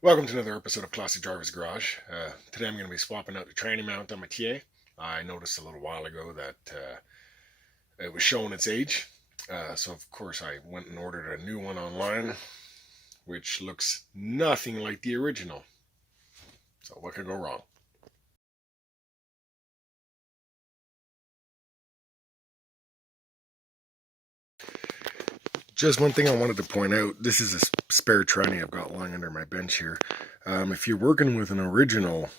Welcome to another episode of Classic Driver's Garage. Today I'm going to be swapping out the tranny mount on my TA. I noticed a little while ago that it was showing its age. So of course I went and ordered a new one online, which looks nothing like the original. So what could go wrong? Just one thing I wanted to point out. This is a spare tranny I've got lying under my bench here. If you're working with an original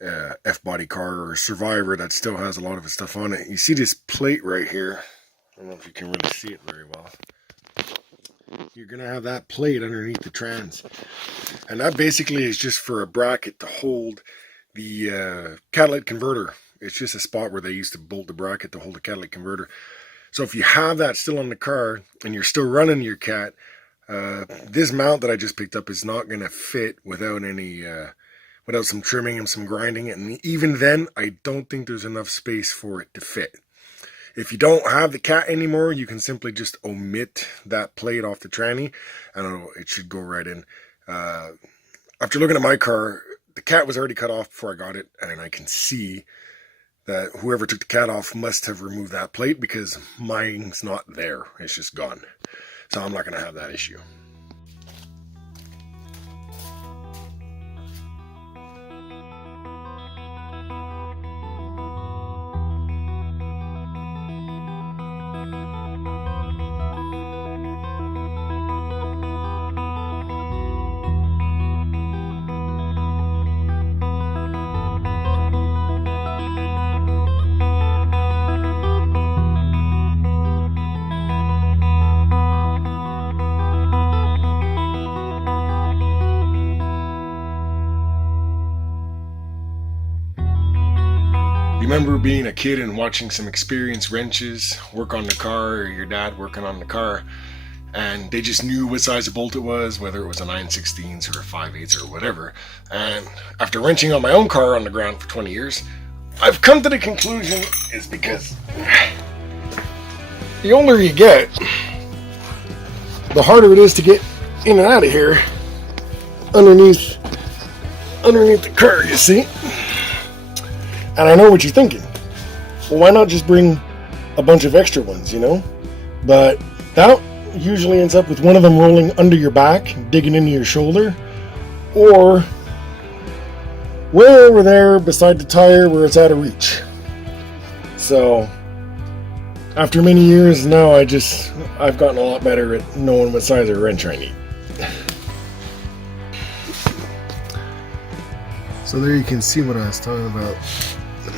F-body car or Survivor that still has a lot of its stuff on it, you see this plate right here. I don't know if you can really see it very well. You're going to have that plate underneath the trans. And that basically is just for a bracket to hold the catalytic converter. It's just a spot where they used to bolt the bracket to hold the catalytic converter. So if you have that still on the car and you're still running your cat, this mount that I just picked up is not going to fit without without some trimming and some grinding. And even then, I don't think there's enough space for it to fit. If you don't have the cat anymore, you can simply just omit that plate off the tranny, and it should go right in. After looking at my car, the cat was already cut off before I got it, and I can see that whoever took the cat off must have removed that plate because mine's not there. It's just gone. So I'm not going to have that issue. You remember being a kid and watching some experienced wrenches work on the car, or your dad working on the car, and they just knew what size of bolt it was, whether it was a 9/16 or a 5/8 or whatever. And after wrenching on my own car on the ground for 20 years, I've come to the conclusion is because the older you get, the harder it is to get in and out of here underneath the car, you see. And I know what you're thinking. Well, why not just bring a bunch of extra ones, you know? But that usually ends up with one of them rolling under your back, digging into your shoulder, or way over there beside the tire where it's out of reach. So, after many years now, I've gotten a lot better at knowing what size of wrench I need. So there you can see what I was talking about. The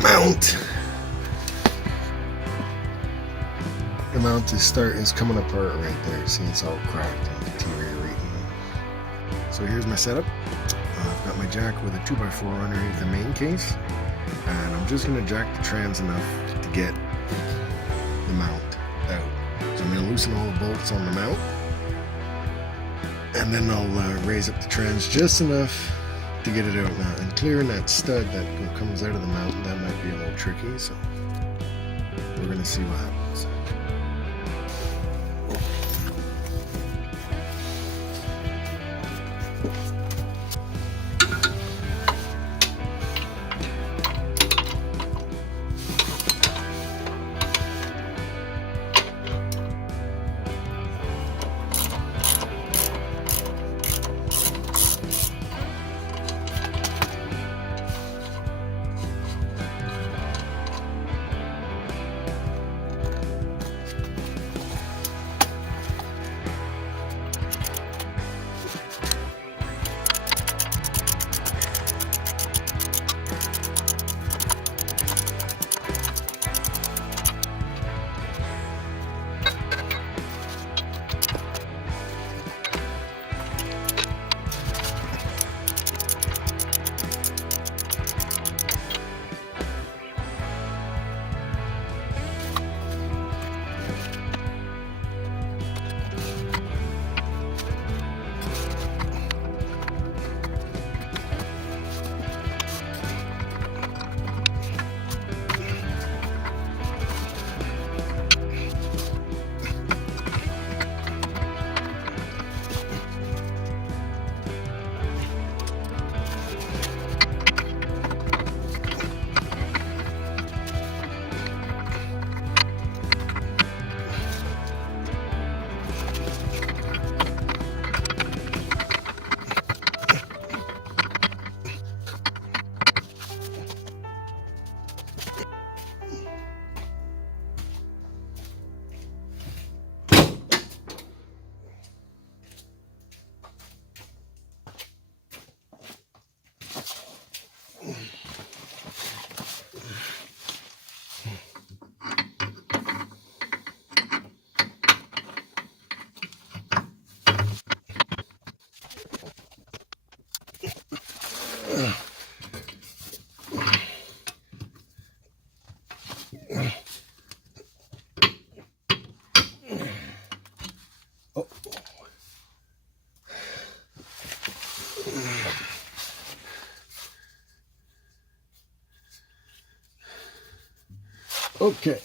mount is coming apart right there. See, it's all cracked and deteriorating. So here's my setup. I've got my jack with a 2x4 underneath the main case, and I'm just going to jack the trans enough to get the mount out. So I'm going to loosen all the bolts on the mount, and then I'll raise up the trans just enough to get it out now. And clearing that stud that comes out of the mount, that might be a little tricky, so we're going to see what happens. Okay.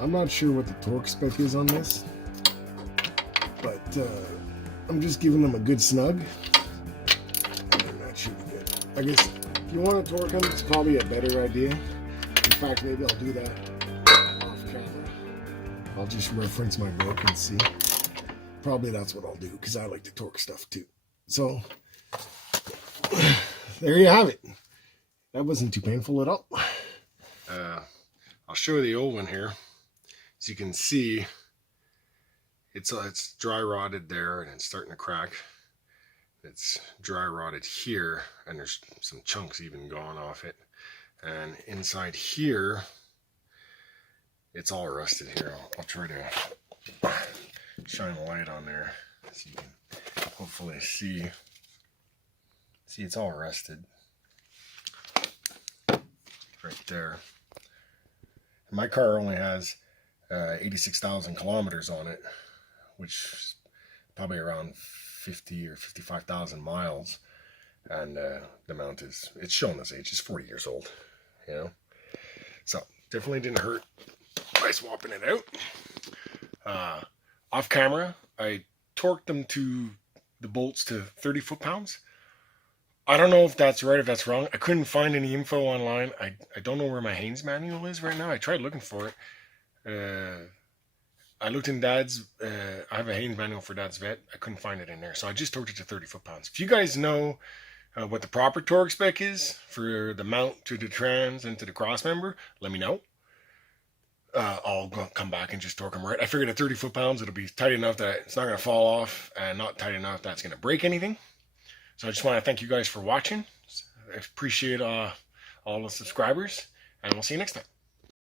I'm not sure what the torque spec is on this, but I'm just giving them a good snug. And that should be good. I guess if you want to torque them, it's probably a better idea. In fact, maybe I'll do that off camera. I'll just reference my book and see. Probably that's what I'll do, because I like to torque stuff too. So there you have it. That wasn't too painful at all. I'll show you the old one here. As you can see, it's dry rotted there and it's starting to crack. It's dry rotted here and there's some chunks even gone off it. And inside here, it's all rusted here. I'll try to shine a light on there so you can hopefully see. See, it's all rusted right there. My car only has 86,000 kilometers on it, which is probably around 50 or 55,000 miles. And the mount it's showing this age. It's 40 years old, you know. So definitely didn't hurt by swapping it out. Off camera, I torqued them to the bolts to 30 foot-pounds. I don't know if that's right, if that's wrong. I couldn't find any info online. I don't know where my Haynes manual is right now. I tried looking for it. I looked in Dad's, I have a Haynes manual for Dad's vet. I couldn't find it in there. So I just torqued it to 30 foot-pounds. If you guys know what the proper torque spec is for the mount to the trans and to the cross member, let me know. I'll come back and just torque them right. I figured at 30 foot-pounds, it'll be tight enough that it's not going to fall off and not tight enough that's going to break anything. So I just want to thank you guys for watching. I appreciate all the subscribers, and we'll see you next time.